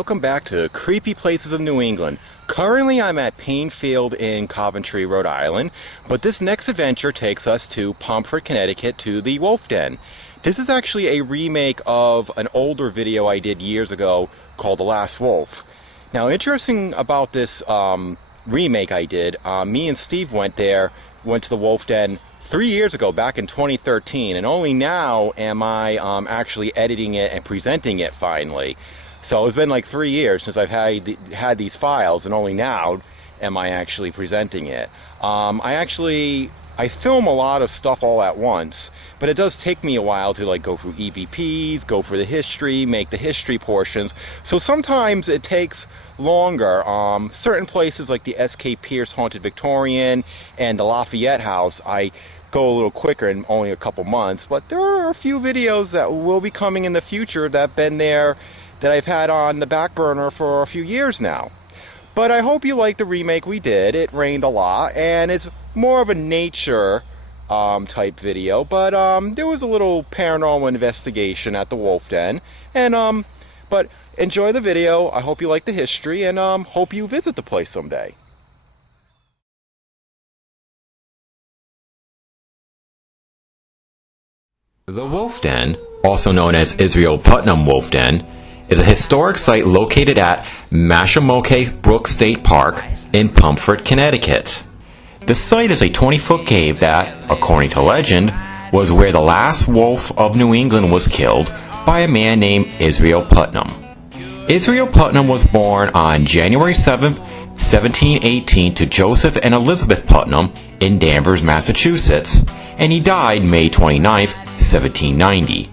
welcome back to Creepy Places of New England. Currently I'm at Painfield in Coventry, Rhode Island, but this next adventure takes us to Pomfret, Connecticut to the Wolf Den. This is actually a remake of an older video I did years ago called The Last Wolf. Now, interesting about this remake I did, me and Steve went to the Wolf Den 3 years ago, back in 2013, and only now am I actually editing it and presenting it finally. So it's been like 3 years since I've had these files, and only now am I actually presenting it. I film a lot of stuff all at once, but it does take me a while to like go through EVPs, go for the history, make the history portions. So sometimes it takes longer. Certain places like the S.K. Pierce Haunted Victorian and the Lafayette House, I go a little quicker in only a couple months, but there are a few videos that will be coming in the future that have been there that I've had on the back burner for a few years now. But I hope you like the remake we did. It rained a lot, and it's more of a nature type video, but there was a little paranormal investigation at the Wolf Den, and but enjoy the video. I hope you like the history, and hope you visit the place someday. The Wolf Den, also known as Israel Putnam Wolf Den, is a historic site located at Mashamoquet Brook State Park in Pomfret, Connecticut. The site is a 20-foot cave that, according to legend, was where the last wolf of New England was killed by a man named Israel Putnam. Israel Putnam was born on January 7, 1718 to Joseph and Elizabeth Putnam in Danvers, Massachusetts, and he died May 29, 1790.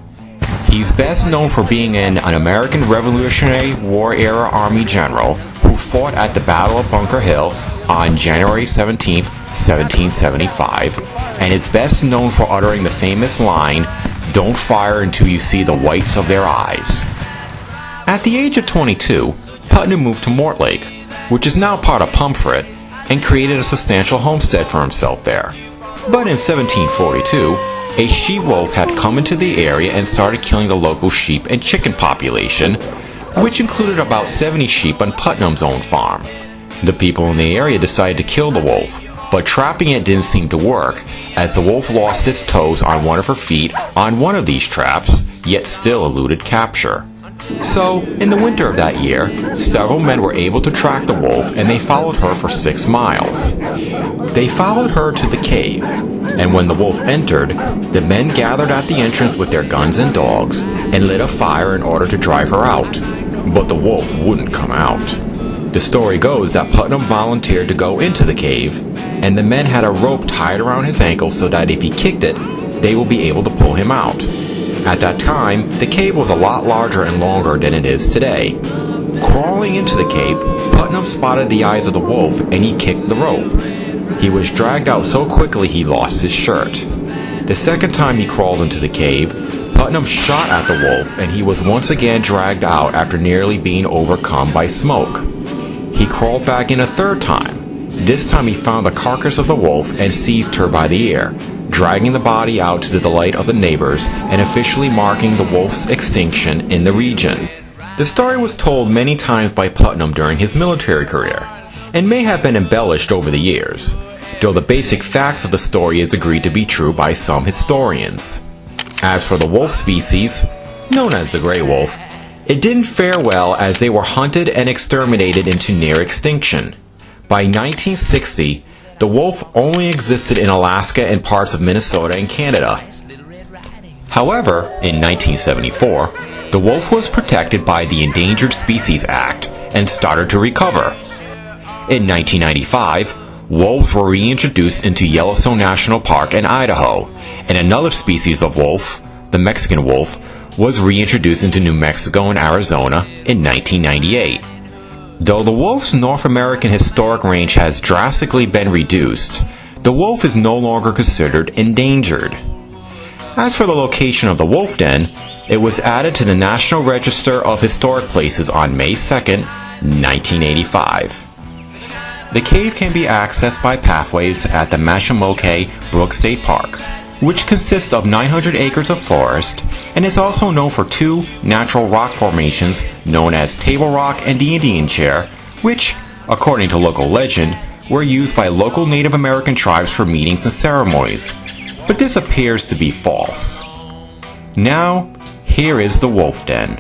He's best known for being an American Revolutionary War-era Army general who fought at the Battle of Bunker Hill on January 17, 1775, and is best known for uttering the famous line, "Don't fire until you see the whites of their eyes." At the age of 22, Putnam moved to Mortlake, which is now part of Pomfret, and created a substantial homestead for himself there. But in 1742, a she-wolf had come into the area and started killing the local sheep and chicken population, which included about 70 sheep on Putnam's own farm. The people in the area decided to kill the wolf, but trapping it didn't seem to work, as the wolf lost its toes on one of her feet on one of these traps, yet still eluded capture. So, in the winter of that year, several men were able to track the wolf, and they followed her for 6 miles. They followed her to the cave, and when the wolf entered, the men gathered at the entrance with their guns and dogs, and lit a fire in order to drive her out. But the wolf wouldn't come out. The story goes that Putnam volunteered to go into the cave, and the men had a rope tied around his ankle so that if he kicked it, they would be able to pull him out. At that time, the cave was a lot larger and longer than it is today. Crawling into the cave, Putnam spotted the eyes of the wolf and he kicked the rope. He was dragged out so quickly he lost his shirt. The second time he crawled into the cave, Putnam shot at the wolf and he was once again dragged out after nearly being overcome by smoke. He crawled back in a third time. This time he found the carcass of the wolf and seized her by the ear, dragging the body out to the delight of the neighbors and officially marking the wolf's extinction in the region. The story was told many times by Putnam during his military career, and may have been embellished over the years, though the basic facts of the story is agreed to be true by some historians. As for the wolf species, known as the gray wolf, it didn't fare well as they were hunted and exterminated into near extinction. By 1960, the wolf only existed in Alaska and parts of Minnesota and Canada. However, in 1974, the wolf was protected by the Endangered Species Act and started to recover. In 1995, wolves were reintroduced into Yellowstone National Park in Idaho, and another species of wolf, the Mexican wolf, was reintroduced into New Mexico and Arizona in 1998. Though the wolf's North American historic range has drastically been reduced, the wolf is no longer considered endangered. As for the location of the Wolf Den, it was added to the National Register of Historic Places on May 2, 1985. The cave can be accessed by pathways at the Mashamoquet Brook State Park, which consists of 900 acres of forest and is also known for two natural rock formations known as Table Rock and the Indian Chair, which, according to local legend, were used by local Native American tribes for meetings and ceremonies. But this appears to be false. Now, here is the Wolf Den.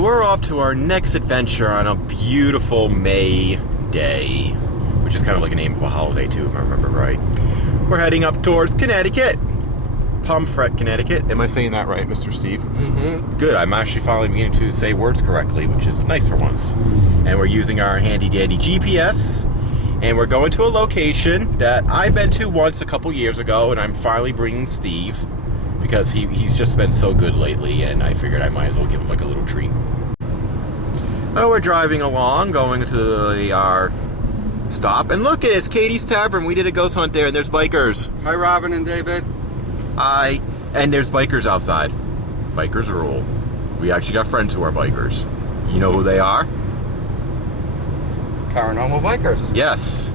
We're off to our next adventure on a beautiful May day, which is kind of like a name of a holiday too, if I remember right. We're heading up towards Connecticut, Pomfret, Connecticut. Am I saying that right, Mr. Steve? Mm-hmm. Good. I'm actually finally beginning to say words correctly, which is nice for once. And we're using our handy dandy GPS, and we're going to a location that I've been to once a couple years ago, and I'm finally bringing Steve because he's just been so good lately, and I figured I might as well give him like a little treat. Oh, we're driving along, going to our stop, and look, it's Katie's Tavern. We did a ghost hunt there, and there's bikers. Hi, Robin and David. Hi. And there's bikers outside. Bikers rule. We actually got friends who are bikers. You know who they are? Paranormal Bikers. Yes.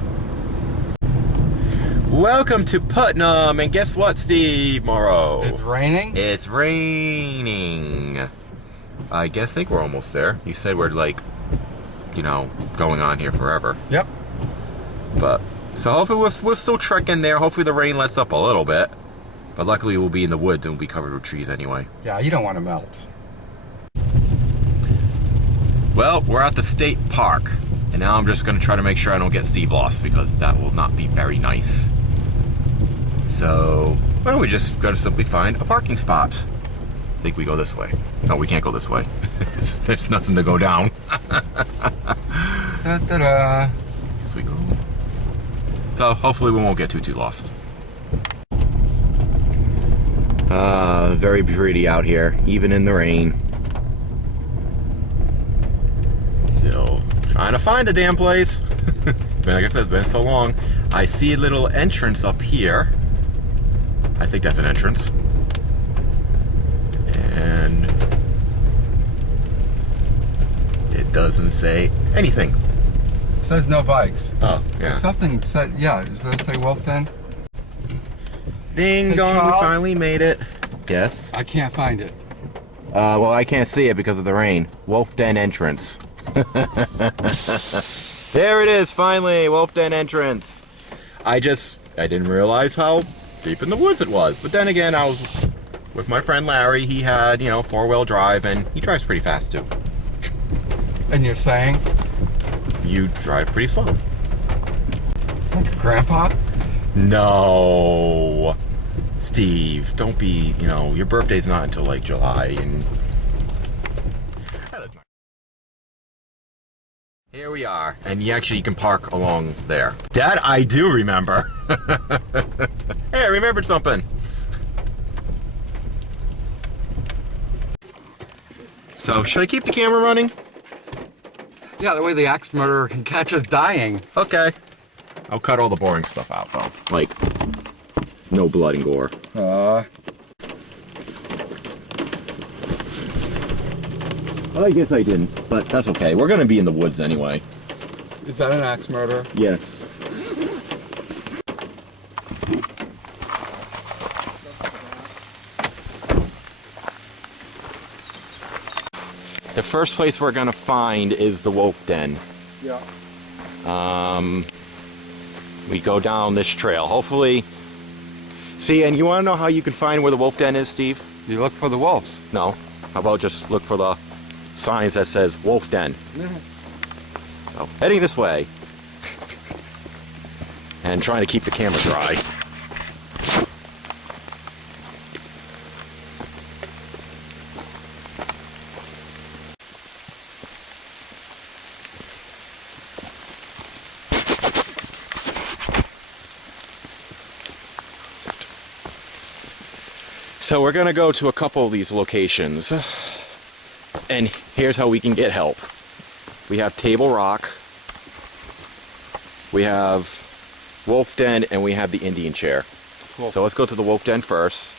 Welcome to Putnam, and guess what, Steve Morrow? It's raining? It's raining. I think we're almost there. You said we're like, going on here forever. Yep. But, so hopefully we're still trekking there. Hopefully the rain lets up a little bit. But luckily we'll be in the woods and we'll be covered with trees anyway. Yeah, you don't want to melt. Well, we're at the state park. And now I'm just going to try to make sure I don't get Steve lost, because that will not be very nice. So, well, we just got to simply find a parking spot. I think we go this way. No, we can't go this way. There's nothing to go down. Da-da-da. Yes, we go. So, hopefully we won't get too lost. Very pretty out here, even in the rain. Still trying to find a damn place. Like I said, it's been so long. I see a little entrance up here. I think that's an entrance. And it doesn't say anything. It says no bikes. Oh, yeah. Something said, yeah, does that say Wolf Den? Ding Hey, dong, we Charles? finally made it. Yes. I can't find it. Well, I can't see it because of the rain. Wolf Den entrance. There it is, finally, Wolf Den entrance. I didn't realize how deep in the woods it was. But then again, I was with my friend Larry. He had, four-wheel drive, and he drives pretty fast too. And you're saying? You drive pretty slow. Like Grandpa? No. Steve, don't be, your birthday's not until like July, and that's not. Here we are, and you can park along there. That I do remember. Hey, I remembered something. So, should I keep the camera running? Yeah, the way the axe murderer can catch us dying. Okay. I'll cut all the boring stuff out, though. Like, no blood and gore. I guess I didn't, but that's okay. We're gonna be in the woods anyway. Is that an axe murderer? Yes. The first place we're gonna find is the Wolf Den. Yeah. We go down this trail. Hopefully. See, and you wanna know how you can find where the Wolf Den is, Steve? You look for the wolves. No. How about just look for the signs that says Wolf Den? Yeah. So, heading this way. And trying to keep the camera dry. So we're gonna go to a couple of these locations. And here's how we can get help. We have Table Rock, we have Wolf Den, and we have the Indian Chair. Cool. So let's go to the Wolf Den first.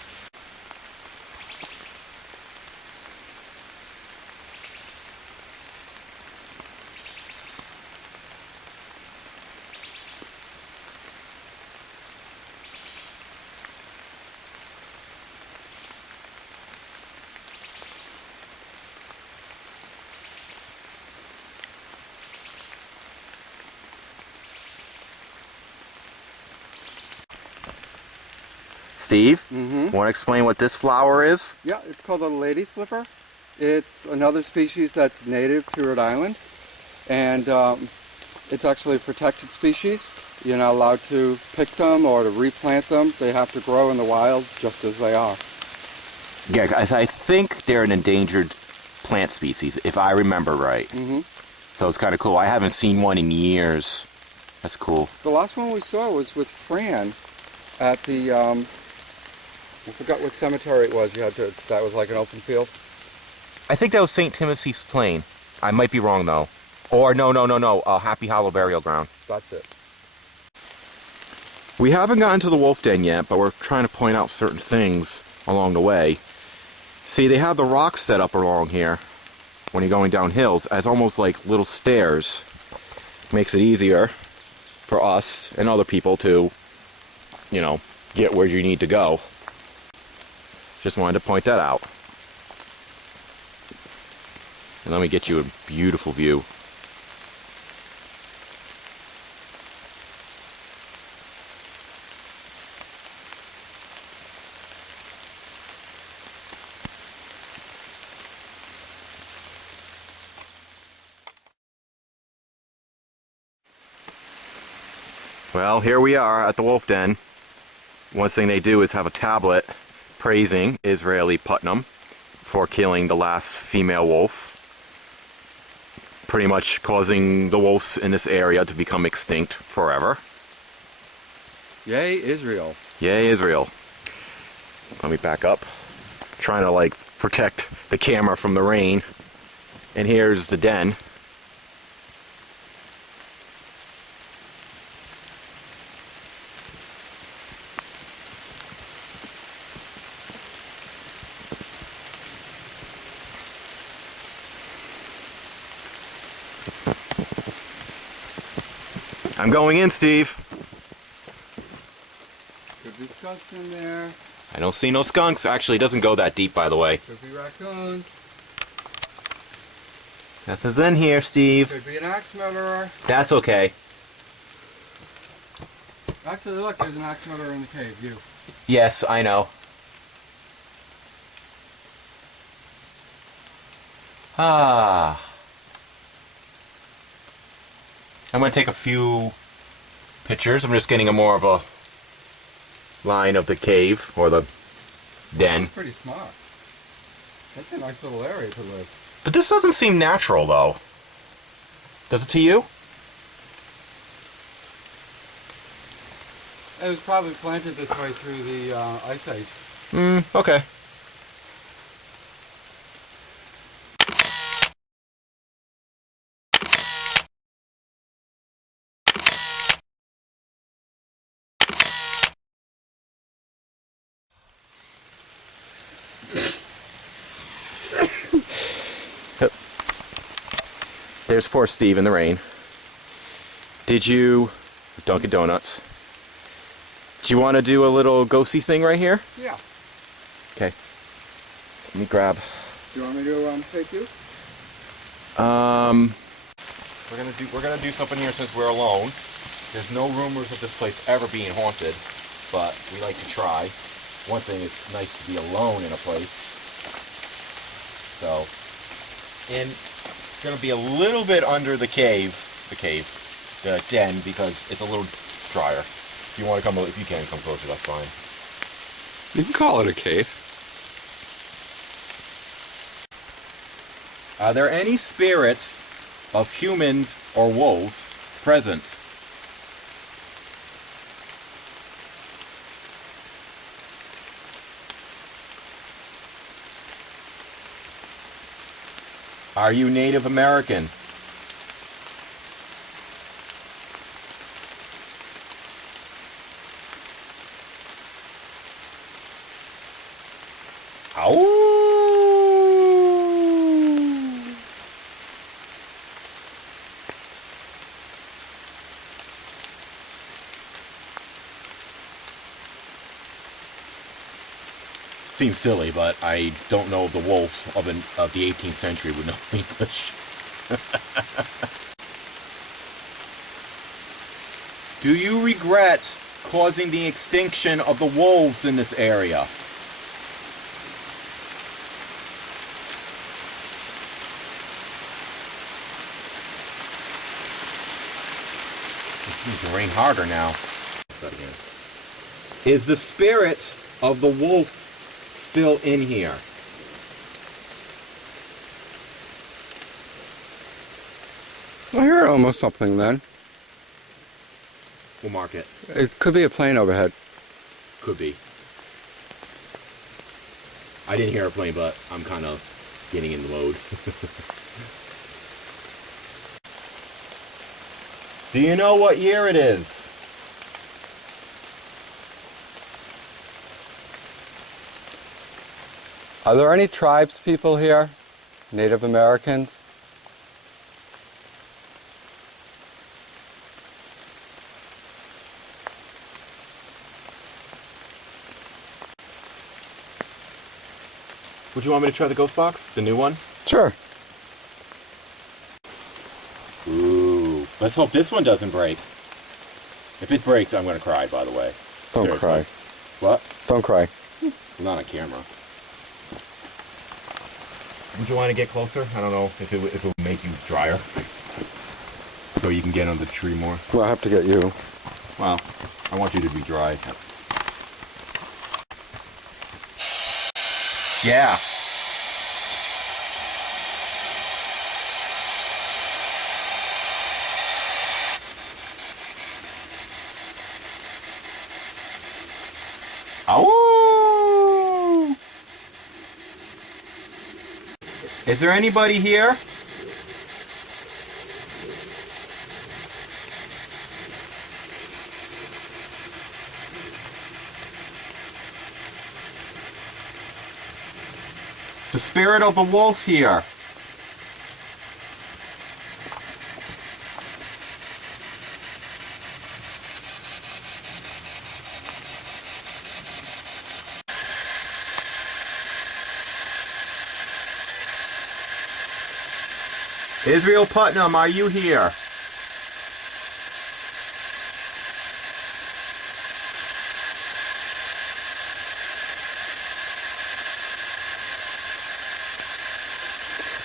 Steve, Mm-hmm. want to explain what this flower is? Yeah, it's called a lady slipper. It's another species that's native to Rhode Island, and it's actually a protected species. You're not allowed to pick them or to replant them. They have to grow in the wild just as they are. Yeah, I think they're an endangered plant species, if I remember right. Mm-hmm. So it's kind of cool. I haven't seen one in years. That's cool. The last one we saw was with Fran at the, I forgot what cemetery it was. That was like an open field. I think that was St. Timothy's Plain. I might be wrong, though. Or no. Happy Hollow Burial Ground. That's it. We haven't gotten to the wolf den yet, but we're trying to point out certain things along the way. See, they have the rocks set up along here when you're going down hills as almost like little stairs. Makes it easier for us and other people to, you know, get where you need to go. Just wanted to point that out. And let me get you a beautiful view. Well, here we are at the wolf den. One thing they do is have a tablet praising Israel Putnam for killing the last female wolf, pretty much causing the wolves in this area to become extinct forever. Yay, Israel. Yay, Israel. Let me back up. Trying to like protect the camera from the rain. And here's the den. I'm going in, Steve. Could be skunks in there. I don't see no skunks. Actually, it doesn't go that deep, by the way. Could be raccoons. Nothing's in here, Steve. Could be an axe murderer. That's okay. Actually, look, there's an axe murderer in the cave. You. Yes, I know. Ah. I'm going to take a few pictures. I'm just getting a more of a line of the cave or the den. That's pretty smart. That's a nice little area to live. But this doesn't seem natural, though. Does it to you? It was probably planted this way through the Ice Age. Okay. There's poor Steve in the rain. Did you... Dunkin' Donuts. Do you want to do a little go-see thing right here? Yeah. Okay. Let me grab... Do you want me to take you? We're gonna do something here since we're alone. There's no rumors of this place ever being haunted, but we like to try. One thing, it's nice to be alone in a place. So, and it's gonna be a little bit under the the den, because it's a little drier. If you want to come, if you can come closer, that's fine. You can call it a cave. Are there any spirits of humans or wolves present? Are you Native American? Ow! Seems silly, but I don't know if the wolf of the 18th century would know English. Do you regret causing the extinction of the wolves in this area. It needs to rain harder now. Is the spirit of the wolf still in here? I hear almost something then. We'll mark it. It could be a plane overhead. Could be. I didn't hear a plane, but I'm kind of getting in the mode. Do you know what year it is? Are there any tribes people here? Native Americans? Would you want me to try the ghost box? The new one? Sure. Ooh. Let's hope this one doesn't break. If it breaks, I'm going to cry, by the way. Don't Seriously. cry. What? Don't cry. I'm not on camera. Would you want to get closer? I don't know if it would make you drier. So you can get on the tree more. Well, I have to get you. Well, I want you to be dry. Yeah. Ow! Is there anybody here? It's the spirit of the wolf here. Israel Putnam, are you here?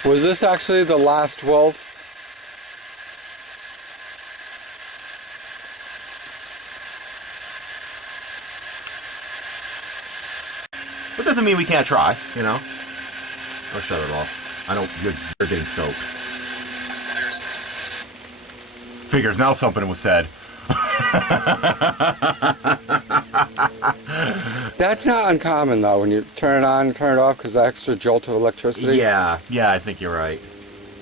Was this actually the last wolf? That doesn't mean we can't try, you know? I'll shut it off. I don't, you're getting soaked. Figures now something was said. That's not uncommon though, when you turn it on and turn it off because of extra jolt of electricity. Yeah, I think you're right.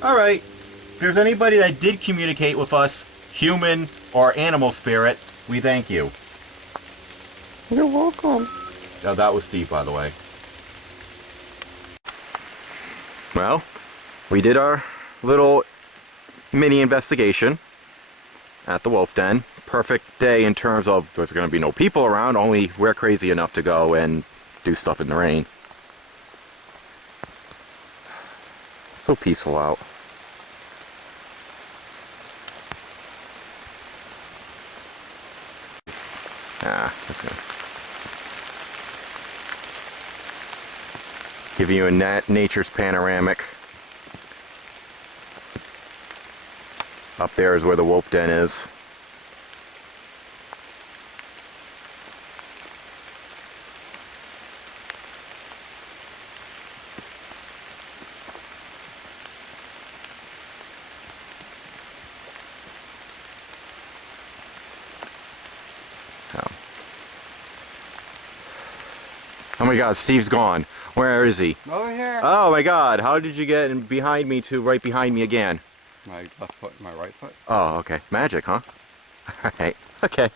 Alright, if there's anybody that did communicate with us, human or animal spirit, we thank you. You're welcome. Oh, that was Steve, by the way. Well, we did our little mini investigation at the wolf den. Perfect day in terms of there's going to be no people around, only we're crazy enough to go and do stuff in the rain. So peaceful out. That's gonna give you a nature's panoramic. Up there is where the wolf den is. Oh my god, Steve's gone. Where is he? Over here. Oh my god, how did you get in behind me to right behind me again? My left foot and my right foot. Oh, okay. Magic, huh? Alright, okay.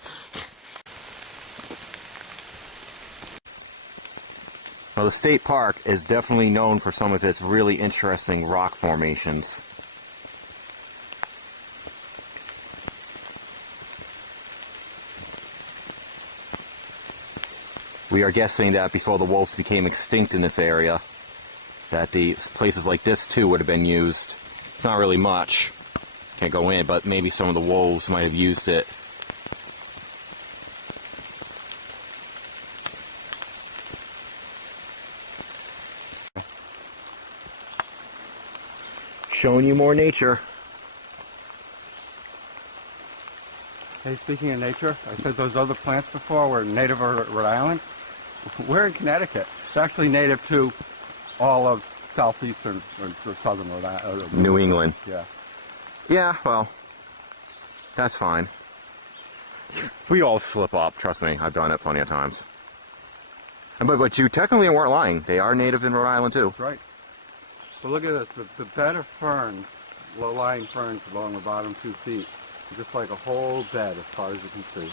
Well, the state park is definitely known for some of its really interesting rock formations. We are guessing that before the wolves became extinct in this area, that the places like this too would have been used. It's not really much. Can't go in, but maybe some of the wolves might have used it. showing you more nature. Hey, speaking of nature, I said those other plants before were native to Rhode Island. We're in Connecticut. It's actually native to all of southeastern or southern Rhode Island. New England. Yeah. Yeah, well, that's fine. We all slip up, trust me. I've done it plenty of times. But you technically weren't lying. They are native in Rhode Island too. That's right. But look at this. The bed of ferns, low-lying ferns along the bottom 2 feet. Just like a whole bed as far as you can see.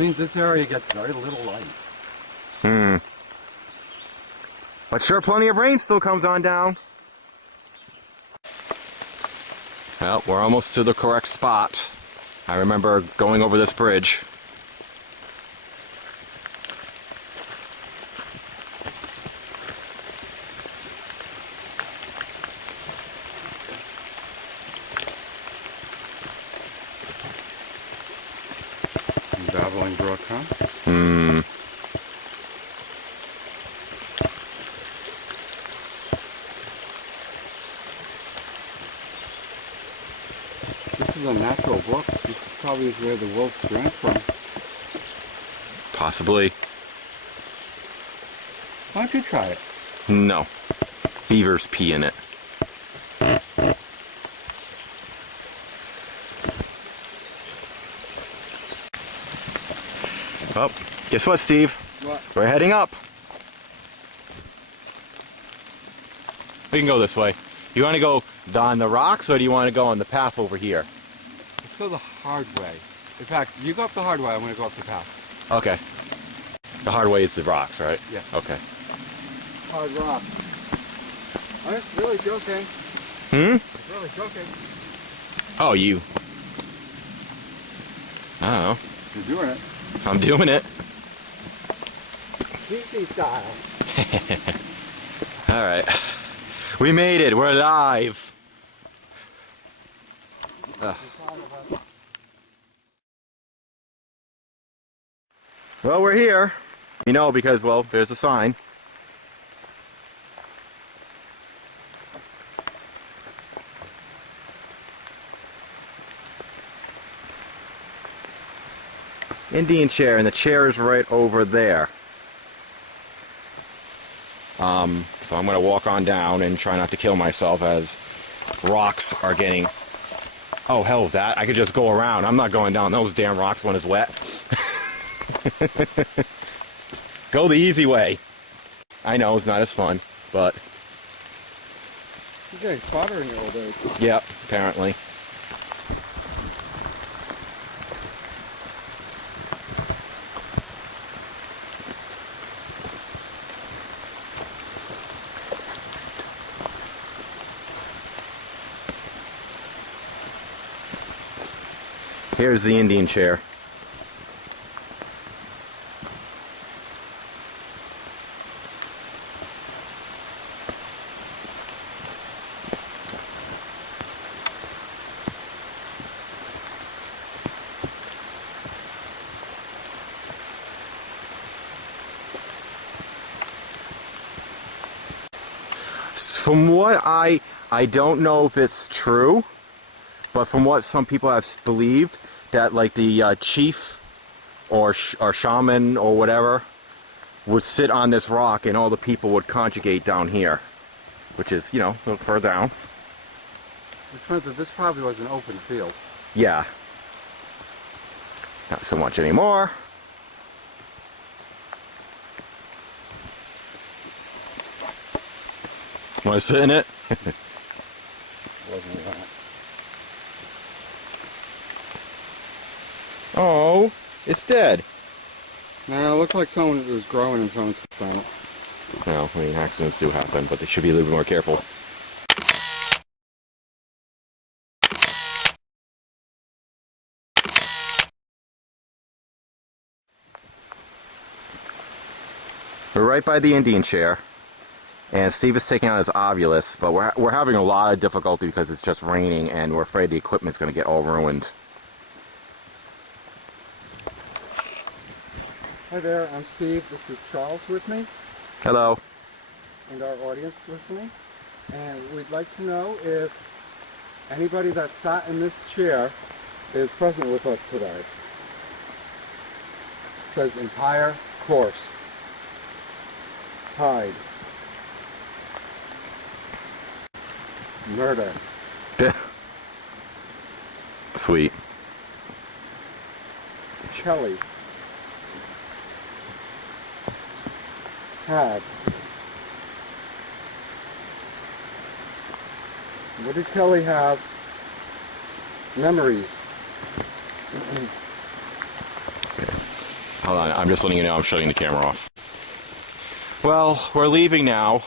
Means this area gets very little light. But sure, plenty of rain still comes on down. Well, we're almost to the correct spot. I remember going over this bridge. Babbling brook, huh? This is a natural brook. This probably is where the wolves drank from. Possibly. Why don't you try it? No. Beavers pee in it. Oh, guess what, Steve? What? We're heading up. We can go this way. You want to go on the rocks, or do you want to go on the path over here? Let's go the hard way. In fact, you go up the hard way, I'm going to go up the path. Okay. The hard way is the rocks, right? Yeah. Okay. Hard rock. I'm really joking. Hmm? I'm really joking. Oh, you. I don't know. You're doing it. I'm doing it. CC style. All right. We made it. We're live. Well, we're here. You know, because, well, there's a sign. Indian chair, and the chair is right over there. So I'm going to walk on down and try not to kill myself as rocks are getting... Oh, hell with that. I could just go around. I'm not going down those damn rocks when it's wet. Go the easy way. I know, it's not as fun, but... You're getting spotter in your old age. Yep, apparently. Here's the Indian chair. From what I don't know if it's true, but from what some people have believed, that like the chief or shaman or whatever would sit on this rock and all the people would conjugate down here, which is, you know, a little further down. Which meant that this probably was an open field. Yeah. Not so much anymore. Want to sit in it? Wasn't that? Oh, it's dead. No, it looked like someone was growing in someone's planet. No, I mean, accidents do happen, but they should be a little bit more careful. We're right by the Indian chair, and Steve is taking out his ovulus, but we're having a lot of difficulty because it's just raining, and we're afraid the equipment's going to get all ruined. Hi there, I'm Steve. This is Charles with me, Hello. and our audience listening. And we'd like to know if anybody that sat in this chair is present with us today. It says entire course. Tide. Murder. Sweet. Kelly. Had. What did Kelly have? Memories. Hold on, I'm just letting you know I'm shutting the camera off. Well, we're leaving now.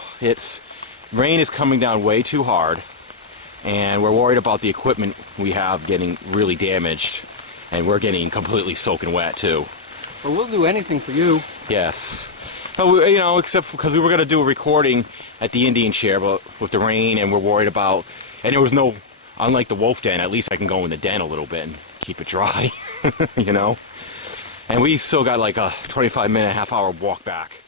Rain is coming down way too hard, and we're worried about the equipment we have getting really damaged, and we're getting completely soaking wet too. But we'll do anything for you. Yes. But we, except because we were going to do a recording at the Indian chair, but with the rain, and we're worried about, and there was no, unlike the wolf den, at least I can go in the den a little bit and keep it dry, And we still got like a 25-minute, half-hour walk back.